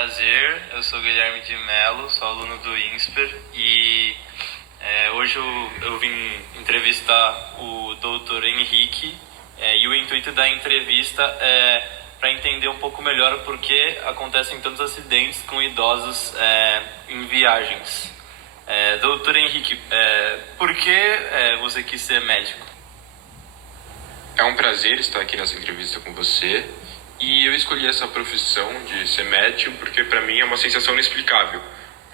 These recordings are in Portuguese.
prazer, eu sou Guilherme de Mello, sou aluno do INSPER e hoje eu vim entrevistar o doutor Henrique e o intuito da entrevista é para entender um pouco melhor por que acontecem tantos acidentes com idosos em viagens. Doutor Henrique, por que você quis ser médico? É um prazer estar aqui nessa entrevista com você e eu escolhi essa profissão de ser médico porque para mim é uma sensação inexplicável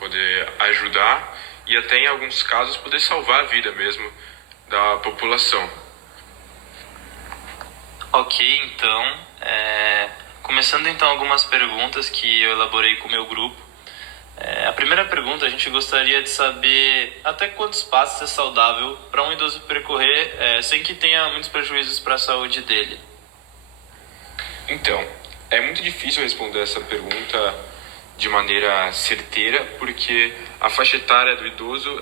poder ajudar e até em alguns casos poder salvar a vida mesmo da população. Ok, então, começando então algumas perguntas que eu elaborei com o meu grupo. A primeira pergunta, a gente gostaria de saber até quantos passos é saudável para um idoso percorrer sem que tenha muitos prejuízos para a saúde dele. Então, é muito difícil responder essa pergunta de maneira certeira porque a faixa etária do idoso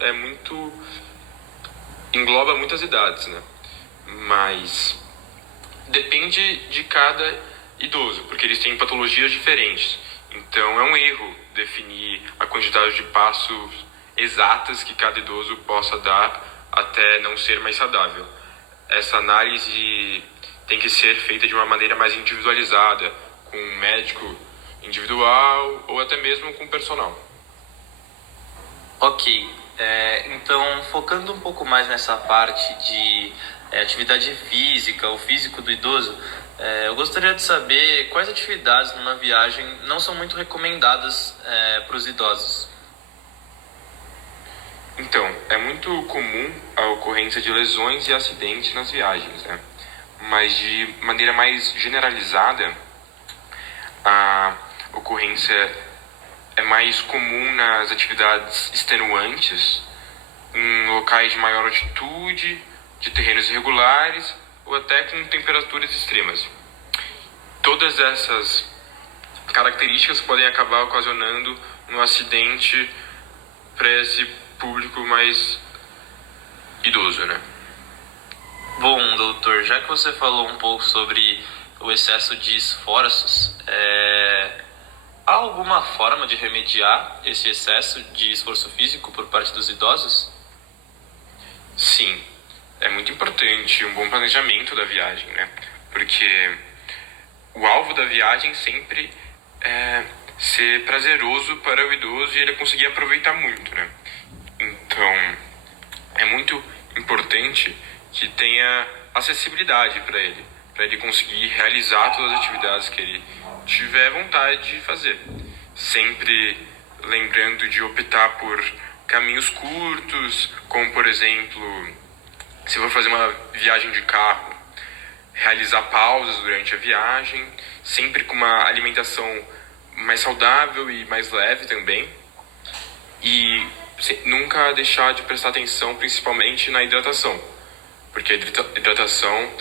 engloba muitas idades, né? Mas depende de cada idoso, porque eles têm patologias diferentes. Então é um erro definir a quantidade de passos exatas que cada idoso possa dar até não ser mais saudável. Essa análise tem que ser feita de uma maneira mais individualizada, com um médico individual ou até mesmo com personal. Ok, então focando um pouco mais nessa parte de atividade física, o físico do idoso, eu gostaria de saber quais atividades numa viagem não são muito recomendadas para os idosos. Então, é muito comum a ocorrência de lesões e acidentes nas viagens, né? Mas de maneira mais generalizada, a ocorrência é mais comum nas atividades extenuantes, em locais de maior altitude, de terrenos irregulares ou até com temperaturas extremas. Todas essas características podem acabar ocasionando um acidente para esse público mais idoso, né? Bom, doutor, já que você falou um pouco sobre o excesso de esforços, há alguma forma de remediar esse excesso de esforço físico por parte dos idosos? Sim, é muito importante um bom planejamento da viagem, né? Porque o alvo da viagem sempre é ser prazeroso para o idoso e ele conseguir aproveitar muito, né? Então, é muito importante que tenha acessibilidade para ele conseguir realizar todas as atividades que ele tiver vontade de fazer. Sempre lembrando de optar por caminhos curtos, como por exemplo, se for fazer uma viagem de carro, realizar pausas durante a viagem, sempre com uma alimentação mais saudável e mais leve também. E nunca deixar de prestar atenção principalmente na hidratação, porque a hidratação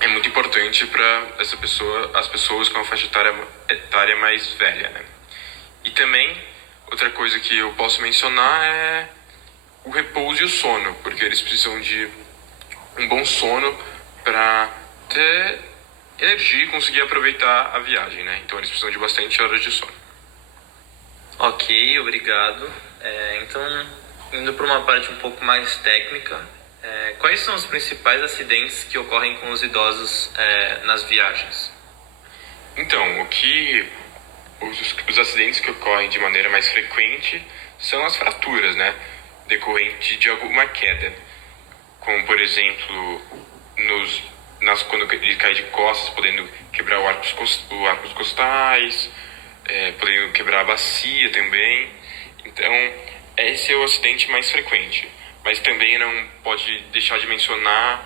é muito importante para as pessoas com a faixa etária mais velha, né? E também, outra coisa que eu posso mencionar é o repouso e o sono, porque eles precisam de um bom sono para ter energia e conseguir aproveitar a viagem, né? Então eles precisam de bastante horas de sono. Ok, obrigado. Então, indo para uma parte um pouco mais técnica, quais são os principais acidentes que ocorrem com os idosos nas viagens? Então, os acidentes que ocorrem de maneira mais frequente são as fraturas, né? Decorrente de alguma queda, como por exemplo, quando ele cai de costas, podendo quebrar o arco dos costais, podendo quebrar a bacia também. Então, esse é o acidente mais frequente. Mas também não pode deixar de mencionar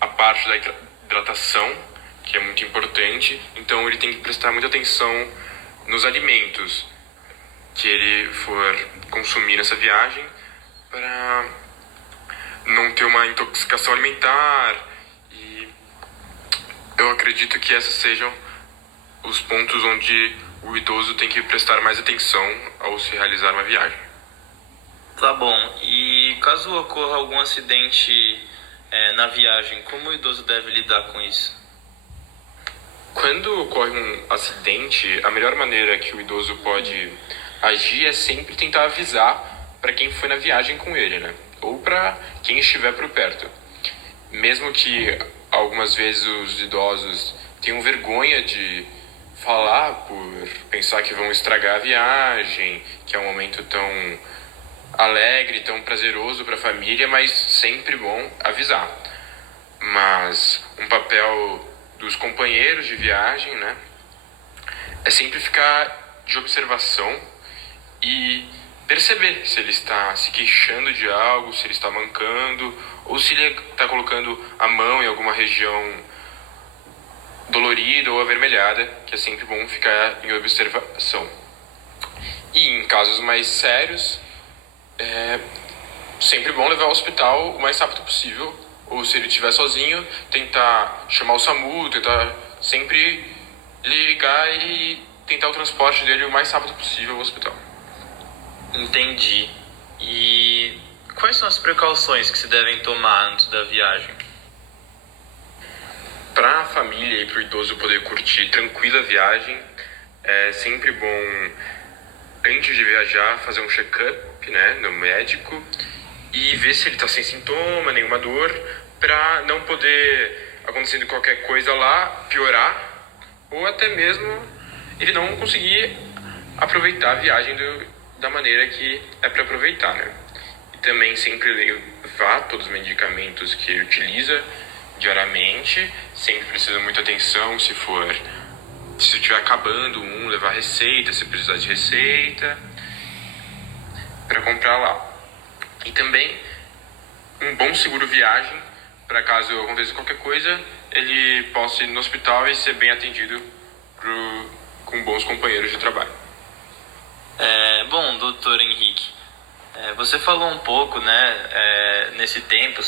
a parte da hidratação, que é muito importante. Então, ele tem que prestar muita atenção nos alimentos que ele for consumir nessa viagem para não ter uma intoxicação alimentar. E eu acredito que esses sejam os pontos onde o idoso tem que prestar mais atenção ao se realizar uma viagem. Tá bom. E caso ocorra algum acidente na viagem, como o idoso deve lidar com isso? Quando ocorre um acidente, a melhor maneira que o idoso pode agir é sempre tentar avisar para quem foi na viagem com ele, né? Ou para quem estiver por perto. Mesmo que algumas vezes os idosos tenham vergonha de falar por pensar que vão estragar a viagem, que é um momento tão alegre, tão prazeroso para a família, mas sempre bom avisar. Mas um papel dos companheiros de viagem, né, é sempre ficar de observação e perceber se ele está se queixando de algo, se ele está mancando, ou se ele está colocando a mão em alguma região dolorida ou avermelhada, que é sempre bom ficar em observação. E em casos mais sérios, é sempre bom levar ao hospital o mais rápido possível, ou se ele estiver sozinho, tentar chamar o SAMU, tentar sempre ligar e tentar o transporte dele o mais rápido possível ao hospital. Entendi. E quais são as precauções que se devem tomar antes da viagem? Para a família e para o idoso poder curtir tranquila a viagem, é sempre bom, antes de viajar, fazer um check-up, né, no médico e ver se ele está sem sintoma, nenhuma dor, para não poder, acontecendo qualquer coisa lá, piorar ou até mesmo ele não conseguir aproveitar a viagem da maneira que é para aproveitar, né? E também sempre levar todos os medicamentos que ele utiliza diariamente, sempre precisa muita atenção se estiver acabando levar receita, se precisar de receita, para comprar lá. E também um bom seguro viagem, para caso aconteça qualquer coisa, ele possa ir no hospital e ser bem atendido com bons companheiros de trabalho. Bom, doutor Henrique, você falou um pouco, né, nesse tempo,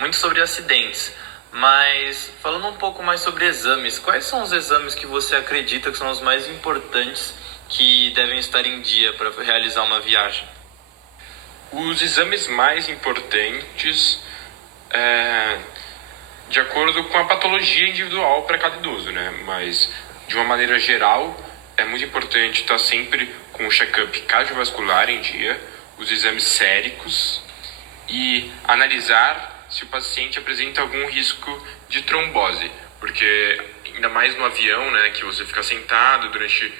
muito sobre acidentes, mas falando um pouco mais sobre exames, quais são os exames que você acredita que são os mais importantes que devem estar em dia para realizar uma viagem? Os exames mais importantes, de acordo com a patologia individual para cada idoso, né? Mas, de uma maneira geral, é muito importante estar sempre com o check-up cardiovascular em dia, os exames séricos e analisar se o paciente apresenta algum risco de trombose, porque ainda mais no avião, né, que você fica sentado durante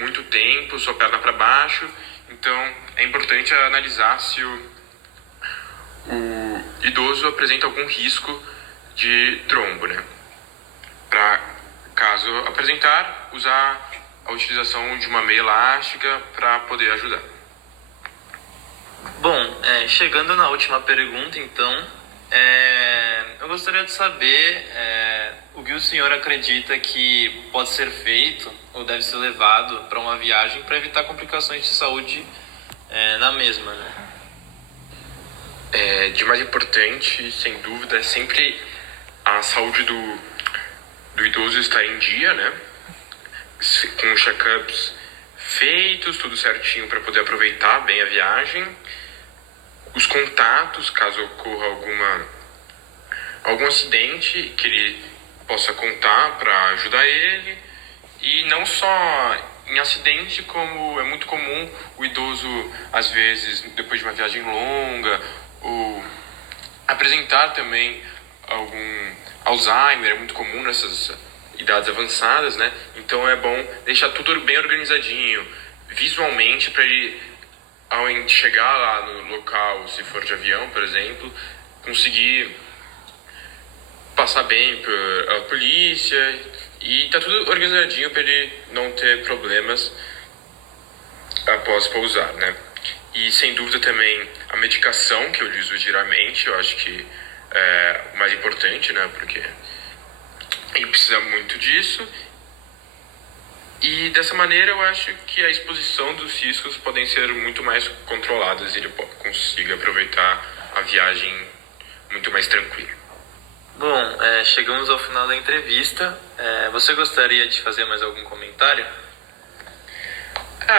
muito tempo, sua perna para baixo, então é importante analisar se o idoso apresenta algum risco de trombo, né? Para, caso apresentar, usar a utilização de uma meia elástica para poder ajudar. Bom, chegando na última pergunta, então, eu gostaria de saber o que o senhor acredita que pode ser feito ou deve ser levado para uma viagem para evitar complicações de saúde na mesma, né? De mais importante, sem dúvida, é sempre a saúde do idoso estar em dia, né? Com os check-ups feitos, tudo certinho para poder aproveitar bem a viagem. Os contatos, caso ocorra algum acidente, que ele possa contar para ajudar ele. E não só em acidente, como é muito comum o idoso, às vezes, depois de uma viagem longa, ou apresentar também algum Alzheimer, é muito comum nessas idades avançadas, né? Então é bom deixar tudo bem organizadinho, visualmente, para ele, ao chegar lá no local, se for de avião, por exemplo, conseguir passar bem pela polícia e tá tudo organizadinho para ele não ter problemas após pousar, né? E sem dúvida também a medicação que eu uso diariamente, eu acho que é o mais importante, né? Porque ele precisa muito disso. E dessa maneira eu acho que a exposição dos riscos podem ser muito mais controladas e ele consiga aproveitar a viagem muito mais tranquila. Bom, chegamos ao final da entrevista. Você gostaria de fazer mais algum comentário?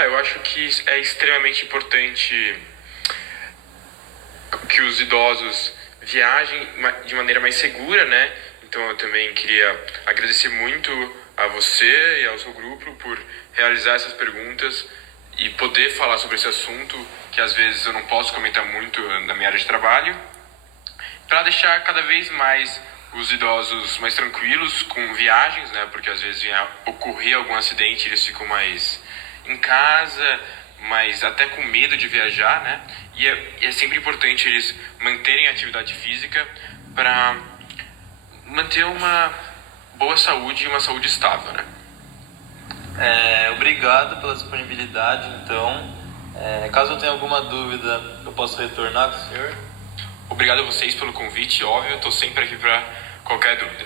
Eu acho que é extremamente importante que os idosos viajem de maneira mais segura, né? Então eu também queria agradecer muito a você e ao seu grupo por realizar essas perguntas e poder falar sobre esse assunto que às vezes eu não posso comentar muito na minha área de trabalho, para deixar cada vez mais os idosos mais tranquilos com viagens, né? Porque às vezes vem a ocorrer algum acidente e eles ficam mais em casa, mas até com medo de viajar, né? E é sempre importante eles manterem a atividade física para manter uma boa saúde e uma saúde estável, né? Obrigado pela disponibilidade, então. Caso eu tenha alguma dúvida, eu posso retornar com o senhor? Obrigado a vocês pelo convite, óbvio, eu estou sempre aqui para qualquer dúvida.